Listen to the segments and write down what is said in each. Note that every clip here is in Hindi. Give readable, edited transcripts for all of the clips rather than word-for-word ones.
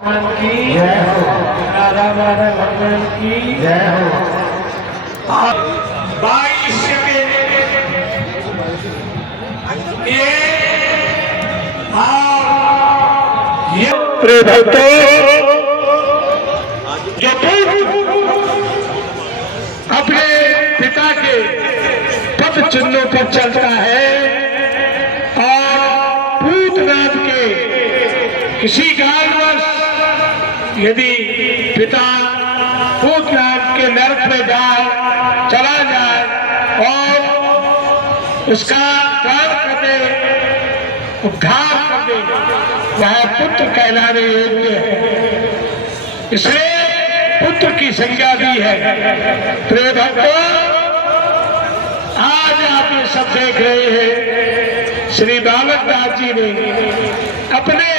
की जय हो। राधा राधा भगवान की जय हो। 22 में ये भक्तों जो अपने पिता के पद चिन्हों पर चलता है और भूतनाथ के किसी कारणवश यदि पिता भूतनाथ के नरक में चला जाए और उसका त्याग कर दे, उद्धार कर दे, वह पुत्र कहलाने योग्य है। इसलिए पुत्र की संज्ञा दी है। प्रिय भक्तों, आज आप ये सब देख रहे हैं, श्री बालक दास जी ने अपने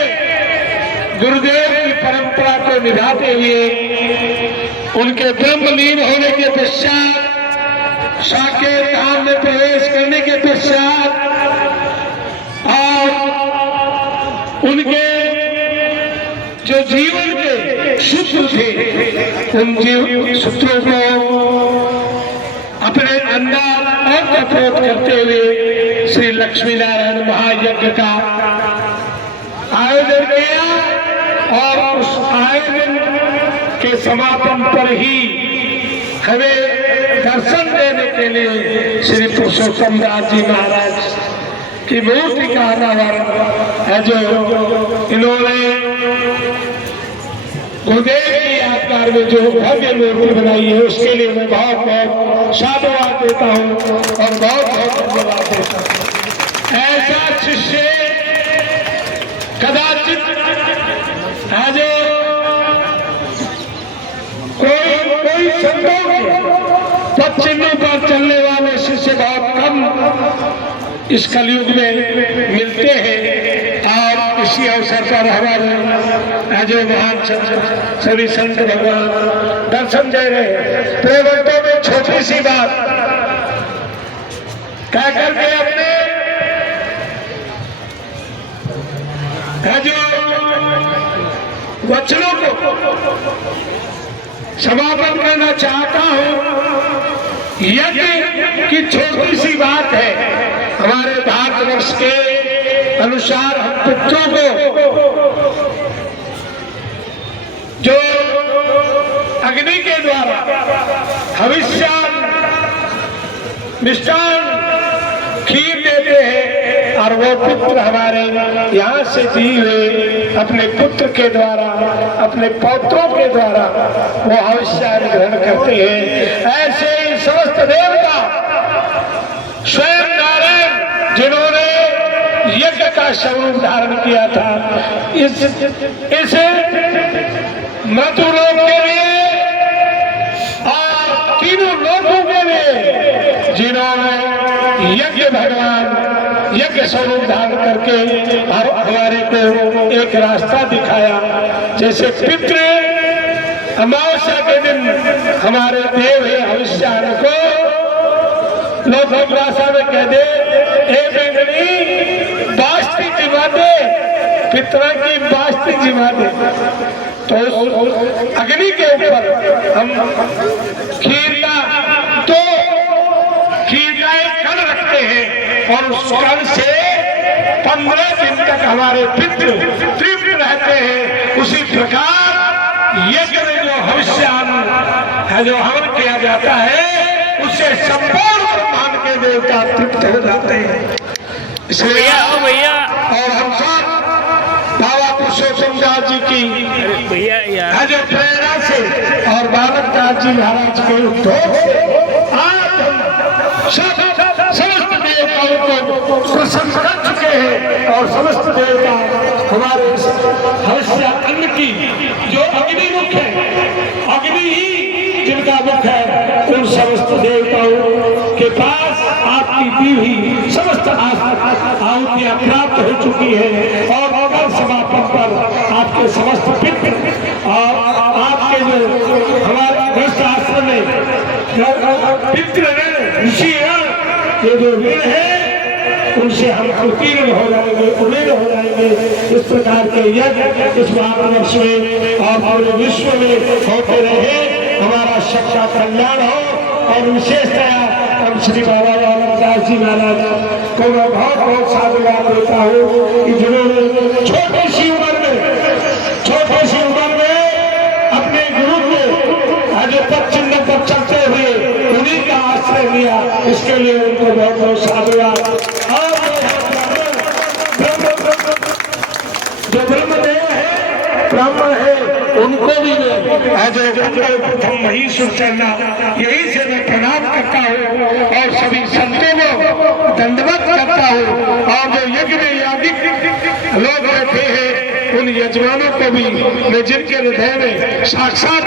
गुरुदेव की परंपरा को निभाते हुए उनके ब्रह्मलीन होने के पश्चात, साकेत धाम में प्रवेश करने के पश्चात और उनके जो जीवन के सूत्र थे, उन सूत्रों को अपने अंदर अंतर्पोत करते हुए श्री लक्ष्मी नारायण महायज्ञ का आयोजन किया और उस आयोजन के समापन पर ही हमें दर्शन देने के लिए श्री पुरुषोत्तम दास जी महाराज की मूर्ति का अनावरण है, जो इन्होंने गुरुदेव की यादगार में जो भव्य मूर्ति बनाई है, उसके लिए मैं बहुत बहुत साधुवाद देता हूँ और बहुत बहुत धन्यवाद देता हूँ। ऐसा शिष्य कदाचित आज कोई संतों के पद चिन्हों पर चलने वाले शिष्य बहुत कम इस कलयुग में मिलते हैं और इसी अवसर पर हमारे जो महान सभी संत भगवान दर्शन दे रहे हैं। प्रेमों में छोटी सी बात कह करके अपने जो वचनों को समापन करना चाहता हूं। यज्ञ की छोटी सी बात है। हमारे भारतवर्ष के अनुसार हम पुत्रों को जो अग्नि के द्वारा हविष्यान मिष्टान खीर देते हैं और वो पुत्र हमारे यहाँ से दी हुए अपने पुत्र के द्वारा, अपने पौत्रों के द्वारा वो हविष्यान ग्रहण करते हैं। ऐसे ही समस्त देवता स्वयं नारायण जिन्होंने यज्ञ का स्वरूप धारण किया था, इस मृत्युलोक के लिए और तीनों लोकों के लिए जिन्होंने यज्ञ भगवान यज्ञ स्वरूप धारण करके हमारे को एक रास्ता दिखाया। जैसे पितृ अमावस्या के दिन हमारे देव है हविष्यान को लोक भाषा में कह दे, ए बेगनी बास्ती जिमा दे, पितरा की बास्ती जिमा दे। तो अग्नि के ऊपर हम खीर का एक कण रखते हैं और उस कण से 15 दिन तक हमारे पितृ तृप्त रहते हैं। उसी प्रकार यज्ञ में जो हविष्यान है, जो हवन किया जाता है, उससे संपूर्ण ब्रह्मांड के देवता तृप्त हो जाते हैं। इसलिए भैया और हम सब बाबा पुरुषोत्तम दास जी की भैया जो प्रेरणा से और बालक दास जी महाराज के उद्योग से आज हम समस्त देवताओं को प्रसन्न कर चुके हैं और समस्त देवता हमारे हविष्य अन्न की जो अग्नि मुख है, अग्नि ही जिनका मुख है, उन समस्त देवताओं के पास आपकी दी हुई समस्त आहुतियां प्राप्त हो चुकी है और कल समापन पर आपके समस्त पितृ और आपके जो हमारे शास्त्र में पितृ ऋषि ऋण, ये जो ऋण है उनसे हम उत्तीर्ण हो जाएंगे, उन्नीत हो जाएंगे। इस प्रकार के यज्ञ इस भारतवर्ष में और पूरे विश्व में होते रहे, हमारा सबका कल्याण हो। और विशेषतया हम श्री बाबा रामदास जी महाराज को मैं बहुत बहुत साधुवाद देता हूँ कि जिन्होंने छोटी सी उम्र में अपने गुरु को आज पद चिन्ह पर चलते हुए उन्हीं का आश्रय लिया, इसके लिए उनको बहुत बहुत साधुवाद। और जो ब्रह्मदेव है, ब्राह्मण है, उनको भी आज प्रथम महीश चलना, यही से मैं प्रणाम करता हूँ और सभी संतों को दंडवत करता हूँ। और जो यज्ञ में यादिक लोग बैठे हैं, उन यजमानों को भी मैं जिनके हृदय में साक्षात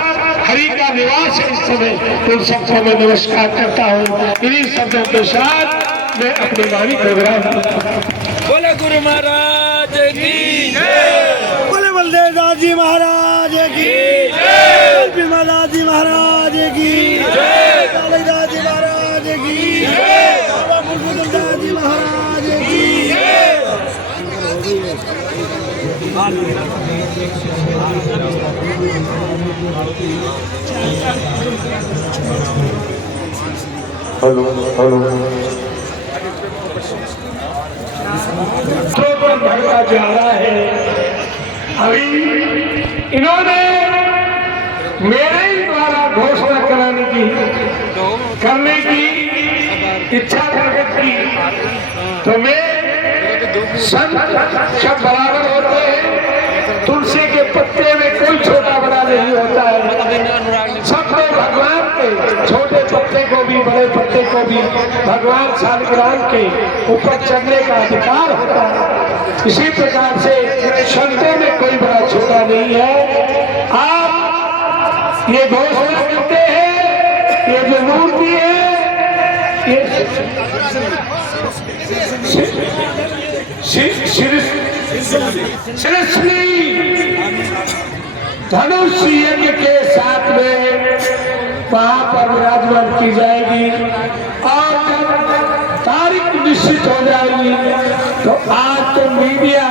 हरि का निवास है इस समय, उन सबको मैं नमस्कार करता हूँ। इन्हीं शब्दों के साथ मैं अपनी वाणी को विराम करता हूँ। बोले गुरु महाराज की जय, बोले बलदेव दास जी महाराज की जय, विमला जी महाराज की जय, कालिदास जी महाराज की जय, बाबा मुकुंददास जी महाराज की जय। हेलो हेलो तो भड़का जा रहा है। अभी इन्होंने मेरे ही द्वारा घोषणा करने की इच्छा प्रकट की, तो मैं संत सब बराबर होते हैं, तुलसी के पत्ते में कोई छोटा बड़ा नहीं होता है। सबको भगवान के छोटे पत्ते को भी, बड़े पत्ते को भी भगवान शालिग्राम के ऊपर चढ़ने का अधिकार होता है। इसी प्रकार से संतों में कोई बड़ा छोटा नहीं है। आप ये घोषणा करते हैं, ये जो मूर्ति है, ये श्री धनुष यज्ञ के साथ में वहां पर विराजमान की जाएगी और तारीख निश्चित हो जाएगी। तो आज तो मीडिया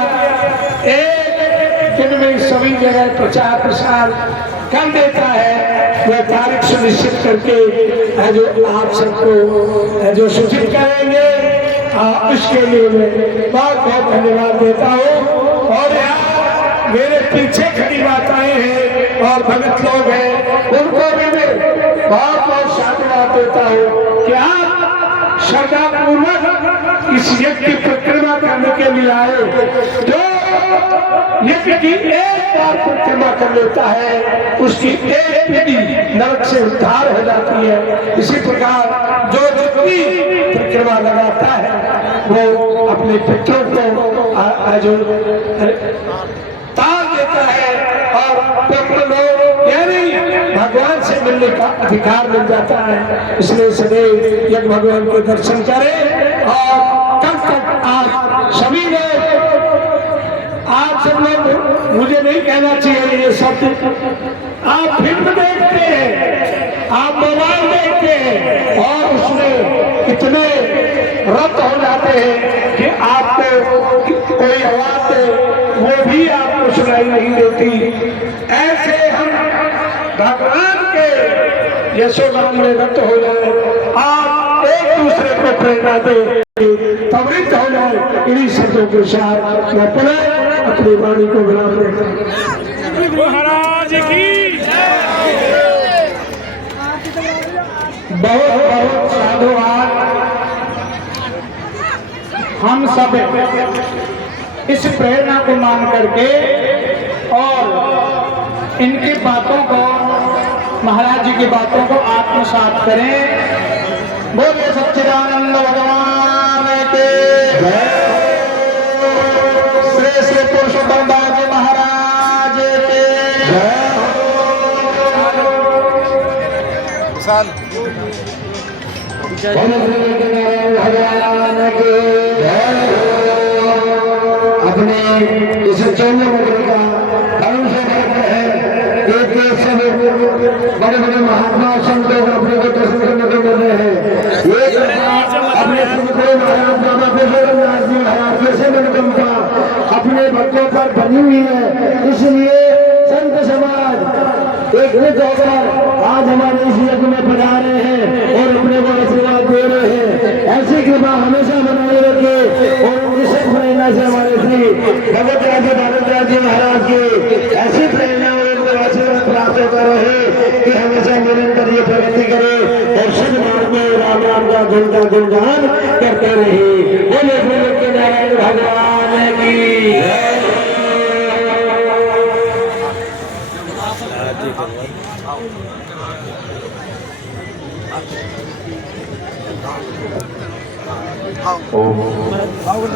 एक दिन में सभी जगह प्रचार प्रसार कर देता है, वह तारीख सुनिश्चित करके जो आप सबको जो सूचित करेंगे, उसके लिए मैं बहुत बहुत धन्यवाद देता हूँ। और यहाँ मेरे पीछे खड़ी माताएं हैं और भगत लोग हैं, उनको भी मैं बहुत बहुत साधुवाद देता हूँ कि आप श्रद्धा पूर्वक इस यज्ञ की परिक्रमा करने के लिए आए। जो यज्ञ की एक बार परिक्रमा कर लेता है, उसकी एक पीढ़ी नरक से उद्धार हो जाती है। इसी प्रकार जो जितनी परिक्रमा लगाता है, वो अपने पितरों को जो तार देता है और पितृ लोग यानी भगवान से मिलने का अधिकार मिल जाता है। इसलिए सदैव यज्ञ भगवान के दर्शन करें। और कब तक आप सभी लोग, आप सब लोग, मुझे नहीं कहना चाहिए ये शब्द, आप फिल्म देखते हैं, आप मोबाइल देखते हैं और उसमें इतने रत हो जाते हैं कि आपको कोई आवाज दे वो भी आपको सुनाई नहीं देती। ऐसे हम भगवान के यशोगान में रत हो जाए, आप एक दूसरे को प्रेरणा दे, प्रवृत्त हो जाए। इन्हीं शब्दों के साथ मैं पुनः अपनी वाणी को विराम देता हूँ। महाराज की बहुत बहुत साधुवाद। हम सब इस प्रेरणा को मान करके और इनकी बातों को, महाराज जी की बातों को आत्मसात करें। बोले सच्चिदानंद भगवान के श्री श्री पुरुषोत्तम दास महाराज के भगवान के अपने इस 14 महीने का धर्म से करते हैं। एक सब बड़े बड़े महात्मा संतों अपने को दर्शन करने को मिल रहे हैं। एक अपने हमारे सुखदेव महाराज बाबा बेहरनाथ जी महाराज जैसे मनोकामना अपने भक्तों पर बनी हुई है, इसलिए संत समाज एकजुट होकर आज हमारे इस यज्ञ में पधारे हैं और अपने को आशीर्वाद दे रहे हैं। ऐसी कृपा हमेशा बनाए रखे और उनकी सब प्रेरणा से हमारे श्री भगवत राजे भारत जी महाराज की ऐसी प्रेरणा और उनको आशीर्वाद प्राप्त होता रहे कि हमेशा निरंतर ये प्रगति करे और शुभ मार्ग में राम राम का गुणगान करते रहे। बोले बोले के नारायण भगवान की ओम